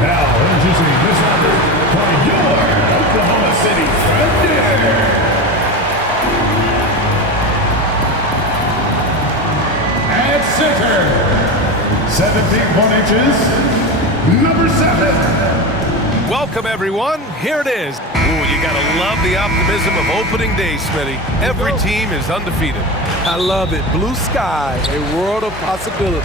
Now introducing this offer for your Oklahoma City Thunder. At center, 17 inches, number 7. Welcome, everyone. Here it is. Ooh, you got to love the optimism of opening day, Smitty. Every team is undefeated. I love it. Blue sky, a world of possibilities.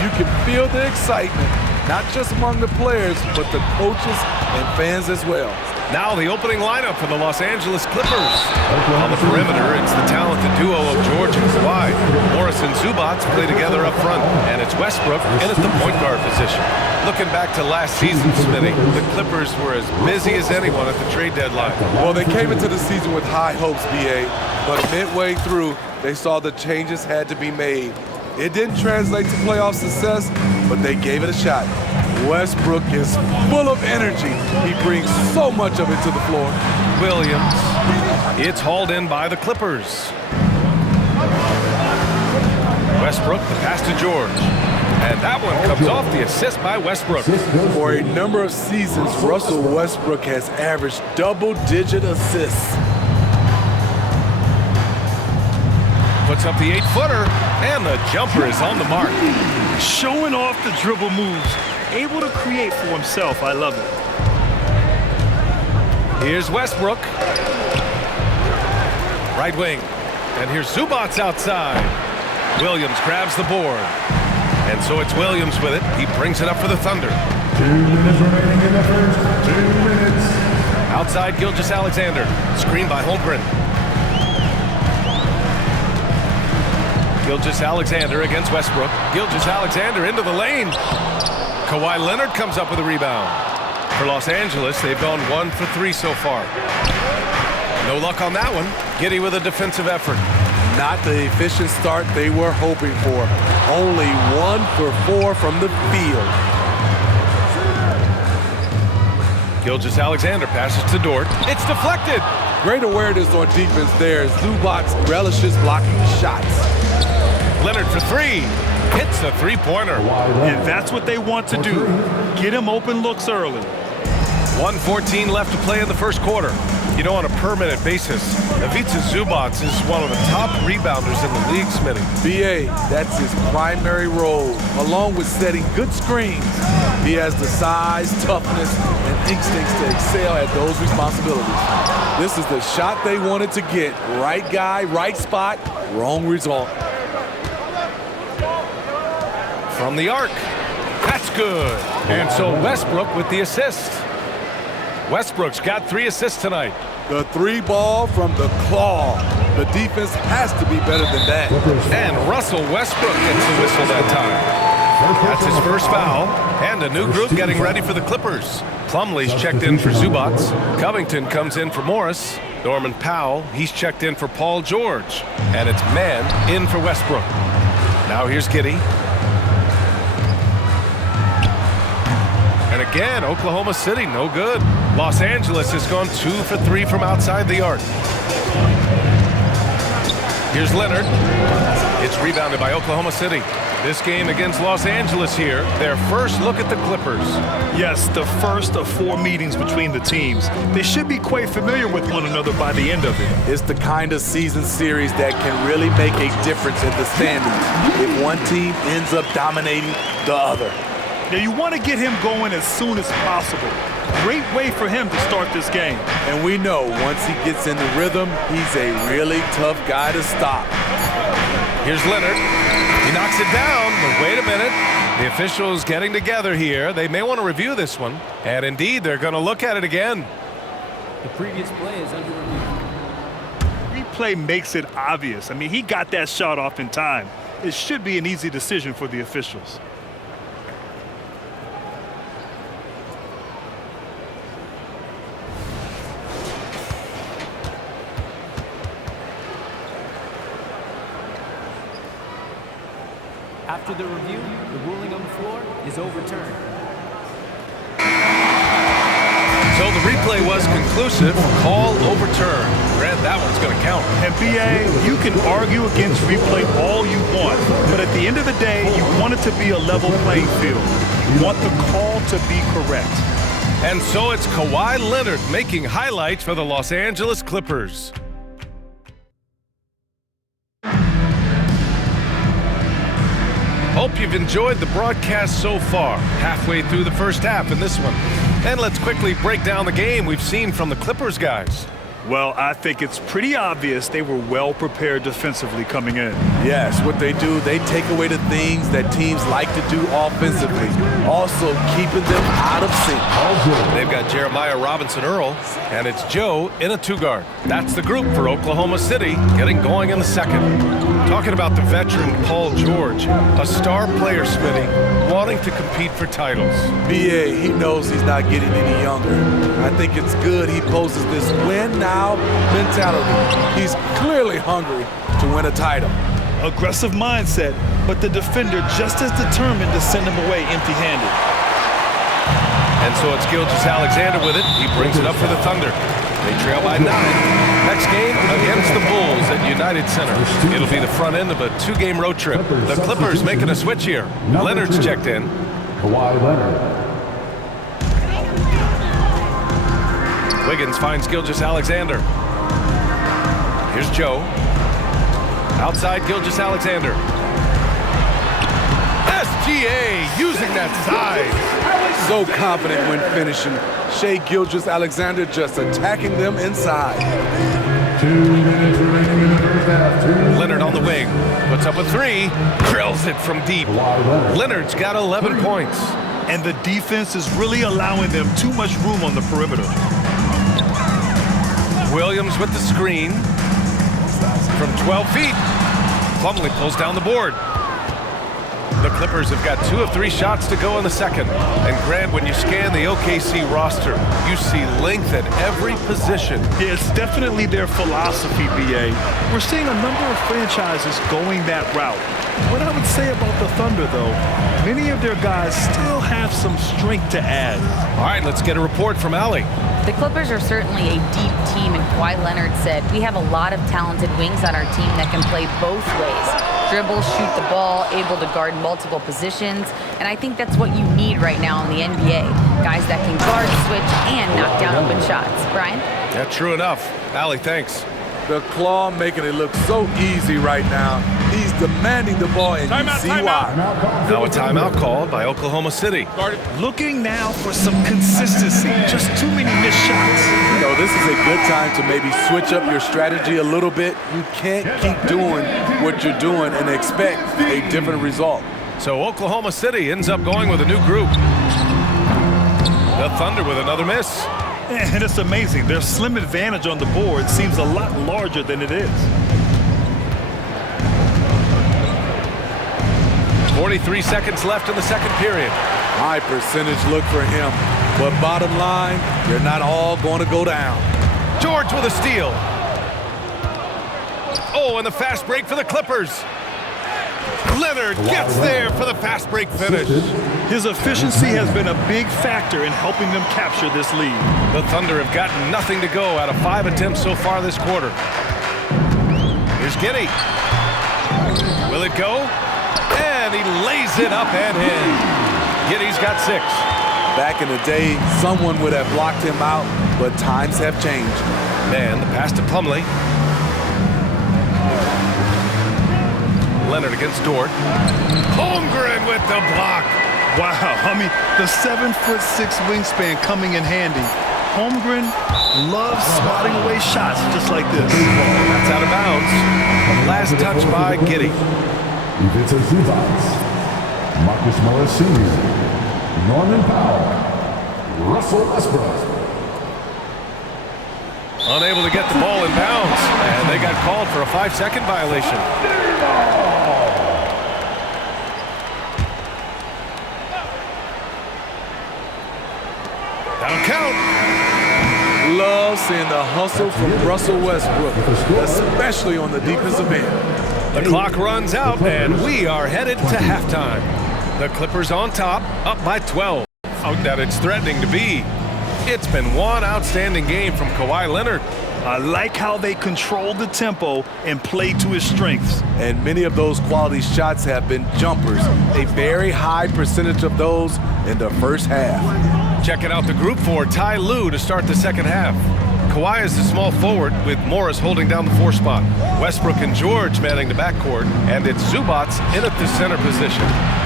You can feel the excitement, not just among the players, but the coaches and fans as well. Now the opening lineup for the Los Angeles Clippers. On the perimeter, it's the talented duo of George and Kawhi. Morris and Zubac play together up front, and it's Westbrook in at the point guard position. Looking back to last season, Smitty, the Clippers were as busy as anyone at the trade deadline. Well, they came into the season with high hopes, B.A., but midway through, they saw the changes had to be made. It didn't translate to playoff success, but they gave it a shot. Westbrook is full of energy. He brings so much of it to the floor. Williams. It's hauled in by the Clippers. Westbrook, the pass to George. And that one comes off the assist by Westbrook. For a number of seasons, Russell Westbrook has averaged double-digit assists. Puts up the 8-footer, and the jumper is on the mark. Showing off the dribble moves. Able to create for himself. I love it. Here's Westbrook. Right wing. And here's Zubac outside. Williams grabs the board. And so it's Williams with it. He brings it up for the Thunder. 2 minutes remaining in the first. 2 minutes. Outside Gilgeous-Alexander. Screen by Holmgren. Gilgeous-Alexander against Westbrook. Gilgeous-Alexander into the lane. Kawhi Leonard comes up with a rebound. For Los Angeles, they've gone 1 for 3 so far. No luck on that one. Giddey with a defensive effort. Not the efficient start they were hoping for. Only 1 for 4 from the field. Gilgeous-Alexander passes to Dort. It's deflected. Great awareness on defense there. Zubac relishes blocking shots. Leonard for 3. Hits the three-pointer. And that's what they want to do. Get him open looks early. 1:14 left to play in the first quarter. You know, on a per-minute basis, Ivica Zubac is one of the top rebounders in the league, Smitty. B.A., that's his primary role, along with setting good screens. He has the size, toughness, and instincts to excel at those responsibilities. This is the shot they wanted to get. Right guy, right spot, wrong result. From the arc. That's good. And so Westbrook with the assist. Westbrook's got 3 assists tonight. The 3 ball from the claw. The defense has to be better than that. And Russell Westbrook gets the whistle that time. That's his first foul. And a new group getting ready for the Clippers. Plumlee's checked in for Zubac. Covington comes in for Morris. Norman Powell, he's checked in for Paul George. And it's man in for Westbrook. Now here's Giddey. And again, Oklahoma City, no good. Los Angeles has gone 2 for 3 from outside the arc. Here's Leonard. It's rebounded by Oklahoma City. This game against Los Angeles here, their first look at the Clippers. Yes, the first of 4 meetings between the teams. They should be quite familiar with one another by the end of it. It's the kind of season series that can really make a difference in the standings if one team ends up dominating the other. Now, you want to get him going as soon as possible. Great way for him to start this game. And we know once he gets in the rhythm, he's a really tough guy to stop. Here's Leonard. He knocks it down, but wait a minute. The officials getting together here. They may want to review this one. And indeed, they're going to look at it again. The previous play is under review. Replay makes it obvious. I mean, he got that shot off in time. It should be an easy decision for the officials. After the review, the ruling on the floor is overturned. So the replay was conclusive. Call overturned. Grant, that one's going to count. And BA, you can argue against replay all you want, but at the end of the day, you want it to be a level playing field. want the call to be correct. And so it's Kawhi Leonard making highlights for the Los Angeles Clippers. Hope you've enjoyed the broadcast so far. Halfway through the first half in this one. And let's quickly break down the game we've seen from the Clippers guys. Well, I think it's pretty obvious they were well prepared defensively coming in. Yes, what they do, they take away the things that teams like to do offensively, also keeping them out of sync. They've got Jeremiah Robinson-Earl, and it's Joe in a two-guard. That's the group for Oklahoma City, getting going in the second. Talking about the veteran Paul George, a star player, Smitty, wanting to compete for titles. BA, he knows he's not getting any younger. I think it's good he poses this win now mentality. He's clearly hungry to win a title. Aggressive mindset, but the defender just as determined to send him away empty-handed. And so it's Gilgeous-Alexander with it. He brings it up for the Thunder. They trail by 9. Next game against the Bulls at United Center. It'll be the front end of a 2-game road trip. The Clippers making a switch here. Leonard's checked in. Kawhi Leonard. Wiggins finds Gilgeous-Alexander. Here's Joe. Outside Gilgeous-Alexander. SGA using that size. So confident when finishing. Shai Gilgeous-Alexander just attacking them inside. 2 minutes remaining in the first half. Leonard on the wing. Puts up a 3. Drills it from deep. Leonard's got 11 points. And the defense is really allowing them too much room on the perimeter. Williams with the screen. From 12 feet. Plumlee pulls down the board. The Clippers have got 2 of 3 shots to go in the second. And Grant, when you scan the OKC roster, you see length at every position. Yeah, it's definitely their philosophy, BA. We're seeing a number of franchises going that route. What I would say about the Thunder, though, many of their guys still have some strength to add. All right, let's get a report from Allie. The Clippers are certainly a deep team, and Kawhi Leonard said, "We have a lot of talented wings on our team that can play both ways. Dribble, shoot the ball, able to guard multiple positions, and I think that's what you need right now in the NBA. Guys that can guard, switch, and knock down open shots." Brian? Yeah, true enough. Allie, thanks. The claw making it look so easy right now. He's demanding the ball, and you see why. Now a timeout called by Oklahoma City. Looking now for some consistency. Just too many missed shots. You know, this is a good time to maybe switch up your strategy a little bit. You can't keep doing what you're doing and expect a different result. So Oklahoma City ends up going with a new group. The Thunder with another miss. And it's amazing. Their slim advantage on the board seems a lot larger than it is. 43 seconds left in the second period. High percentage look for him. But bottom line, they're not all going to go down. George with a steal. Oh, and the fast break for the Clippers. Leonard gets there for the fast break finish. His efficiency has been a big factor in helping them capture this lead. The Thunder have gotten nothing to go out of 5 attempts so far this quarter. Here's Giddey. Will it go? And he lays it up and in. Giddey's got 6. Back in the day, someone would have blocked him out, but times have changed. And the pass to Plumlee. Leonard against Dort. Holmgren with the block. Wow, I mean, the 7'6" wingspan coming in handy. Holmgren loves swatting away shots just like this. That's out of bounds. Last touch by Giddey. Ivica Zubac, Marcus Morris Sr., Norman Powell, Russell Westbrook. Unable to get the ball in bounds, and they got called for a 5-second violation. That'll count. Love seeing the hustle from Russell Westbrook, especially on the defensive end. The clock runs out, and we are headed to halftime. The Clippers on top, up by 12. Out that it's threatening to be. It's been one outstanding game from Kawhi Leonard. I like how they control the tempo and play to his strengths. And many of those quality shots have been jumpers. A very high percentage of those in the first half. Checking out the group for Ty Lue to start the second half. Kawhi is the small forward with Morris holding down the 4 spot. Westbrook and George manning the backcourt, and it's Zubats in at the center position.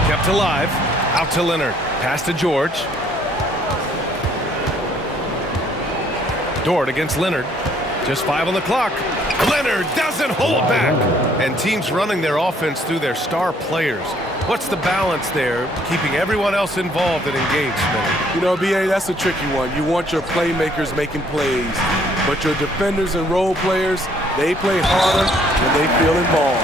Kept alive, out to Leonard, pass to George. Dort against Leonard, just 5 on the clock. Leonard doesn't hold back, and teams running their offense through their star players. What's the balance there, keeping everyone else involved and engaged, Leonard? You know, B.A., that's a tricky one. You want your playmakers making plays, but your defenders and role players, they play harder when they feel involved.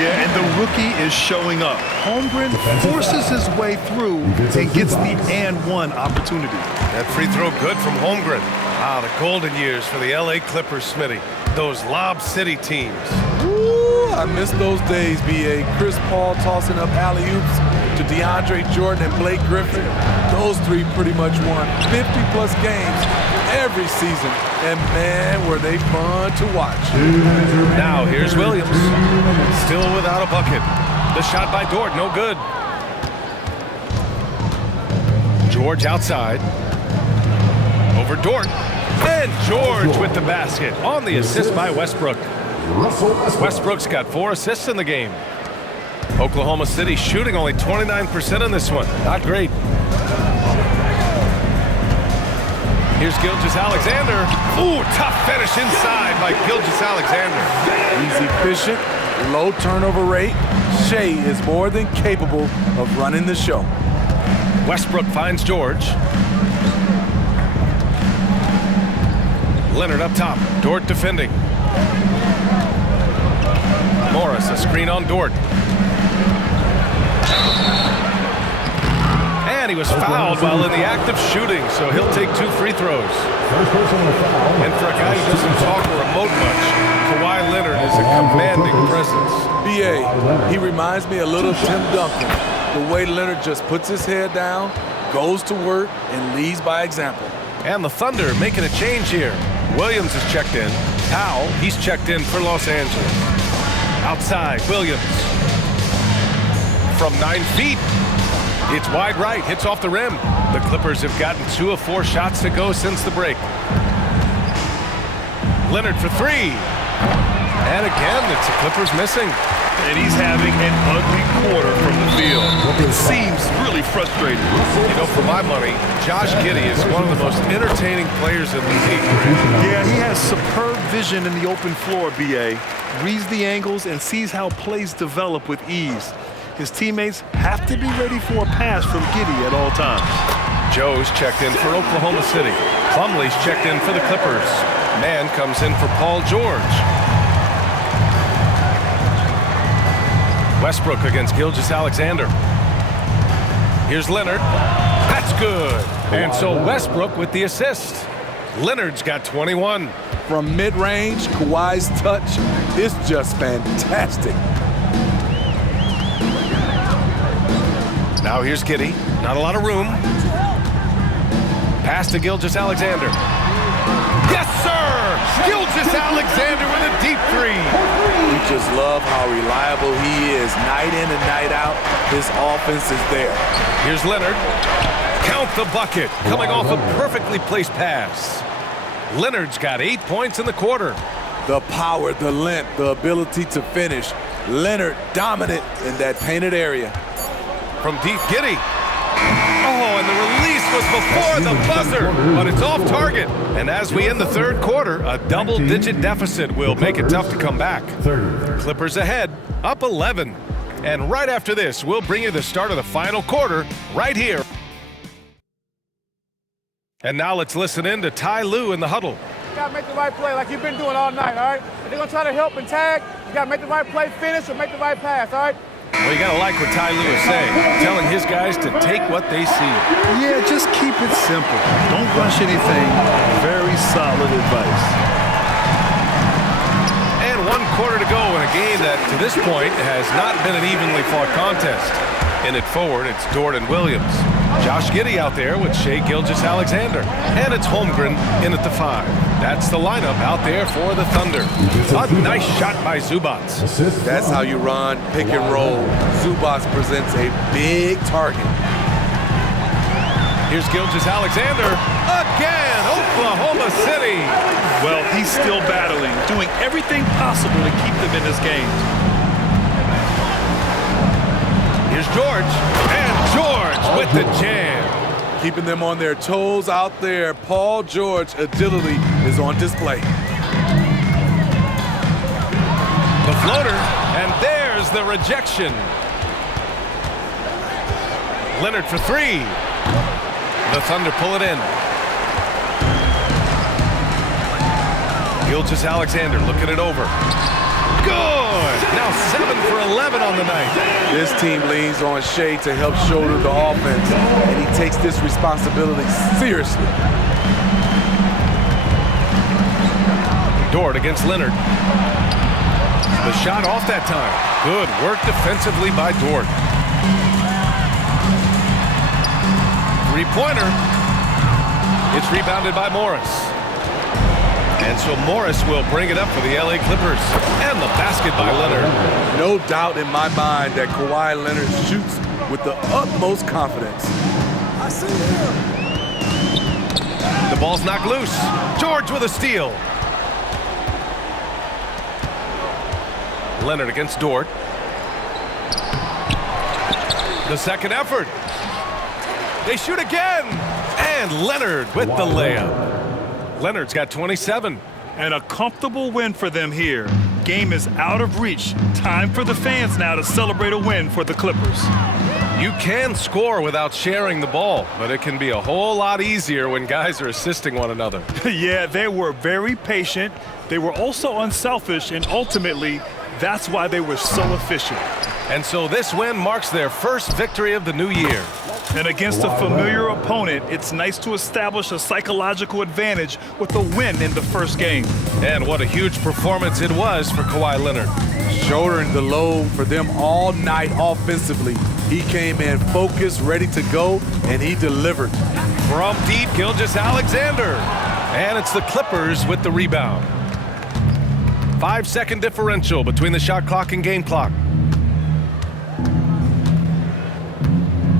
Yeah, and the rookie is showing up. Holmgren forces his way through and gets the and-one opportunity. That free throw good from Holmgren. Ah, the golden years for the L.A. Clippers, Smitty. Those Lob City teams. Ooh, I miss those days, B.A. Chris Paul tossing up alley-oops to DeAndre Jordan and Blake Griffin. Those three pretty much won 50-plus games every season. And, man, were they fun to watch. Now here's Williams. Still without a bucket. The shot by Dort, no good. George outside. Over Dort. And George with the basket on the assist by Westbrook. Westbrook's got 4 assists in the game. Oklahoma City shooting only 29% in this one. Not great. Here's Gilgeous-Alexander. Ooh, tough finish inside by Gilgeous-Alexander. He's efficient, low turnover rate. Shea is more than capable of running the show. Westbrook finds George. Leonard up top. Dort defending. Morris, a screen on Dort. And he was fouled while in the act of shooting, so he'll take 2 free throws. And for a guy who doesn't talk or emote much, Kawhi Leonard is a commanding presence. B.A., he reminds me a little Tim Duncan. The way Leonard just puts his head down, goes to work, and leads by example. And the Thunder making a change here. Williams is checked in. Powell, he's checked in for Los Angeles. Outside, Williams. From 9 feet. It's wide right, hits off the rim. The Clippers have gotten 2 of 4 shots to go since the break. Leonard for 3. And again, it's the Clippers missing. And he's having an ugly quarter from the field. It seems really frustrating. You know, for my money, Josh Giddey is one of the most entertaining players in the league. Yeah, he has superb vision in the open floor, B.A. Reads the angles and sees how plays develop with ease. His teammates have to be ready for a pass from Giddey at all times. Joe's checked in for Oklahoma City. Plumlee's checked in for the Clippers. Mann comes in for Paul George. Westbrook against Gilgeous-Alexander. Here's Leonard. That's good. And so Westbrook with the assist. Leonard's got 21. From mid-range, Kawhi's touch is just fantastic. Now here's Giddey. Not a lot of room. Pass to Gilgeous-Alexander. Yes, sir! Gilgeous-Alexander with a deep 3. We just love how reliable he is. Night in and night out, his offense is there. Here's Leonard. Count the bucket. Coming off a perfectly placed pass. Leonard's got 8 points in the quarter. The power, the length, the ability to finish. Leonard dominant in that painted area. From deep, Giddey. Oh, and the release was before the buzzer, but it's off target. And as we end the third quarter, a double-digit deficit will make it tough to come back. Clippers ahead, up 11. And right after this, we'll bring you the start of the final quarter right here. And now let's listen in to Ty Lue in the huddle. You gotta make the right play like you've been doing all night, all right? If they're gonna try to help and tag, you gotta make the right play, finish, or make the right pass, all right? Well, you gotta like what Ty Lue is saying, telling his guys to take what they see. Yeah, just keep it simple. Don't rush anything. Very solid advice. And 1 quarter to go in a game that, to this point, has not been an evenly fought contest. In it forward, it's Dort and Williams. Josh Giddey out there with Shea Gilgeous-Alexander. And it's Holmgren in at the 5. That's the lineup out there for the Thunder. A nice shot by Zubats. That's how you run pick and roll. Zubats presents a big target. Here's Gilgeous-Alexander again, Oklahoma City. Well, he's still battling, doing everything possible to keep them in this game. Here's George, and George with the jam. Keeping them on their toes out there. Paul George agility is on display. The floater, and there's the rejection. Leonard for 3. The Thunder pull it in. Gilgeous-Alexander looking it over. Good! Now 7 for 11 on the night. This team leans on Shea to help shoulder the offense, and he takes this responsibility seriously. Dort against Leonard. The shot off that time. Good work defensively by Dort. Three-pointer. It's rebounded by Morris. And so Morris will bring it up for the LA Clippers. And the basket by Leonard. No doubt in my mind that Kawhi Leonard shoots with the utmost confidence. I see him. The ball's knocked loose. George with a steal. Leonard against Dort. The second effort. They shoot again. And Leonard with the layup. Leonard's got 27. And a comfortable win for them here. Game is out of reach. Time for the fans now to celebrate a win for the Clippers. You can score without sharing the ball, but it can be a whole lot easier when guys are assisting one another. Yeah, they were very patient. They were also unselfish, and ultimately, that's why they were so efficient. And so this win marks their first victory of the new year. And against a familiar opponent, it's nice to establish a psychological advantage with a win in the first game. And what a huge performance it was for Kawhi Leonard. Shouldering the load for them all night offensively. He came in focused, ready to go, and he delivered. From deep, Gilgeous-Alexander. And it's the Clippers with the rebound. 5-second differential between the shot clock and game clock.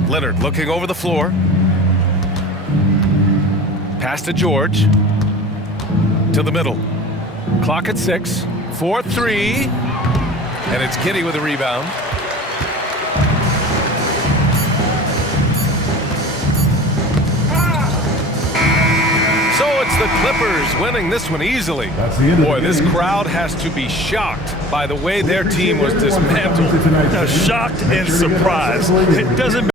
Leonard looking over the floor. Pass to George. To the middle. Clock at 6. 4-3. And it's Giddey with a rebound. So it's the Clippers winning this one easily. Boy, this crowd has to be shocked by the way their team was dismantled. Shocked and surprised. It doesn't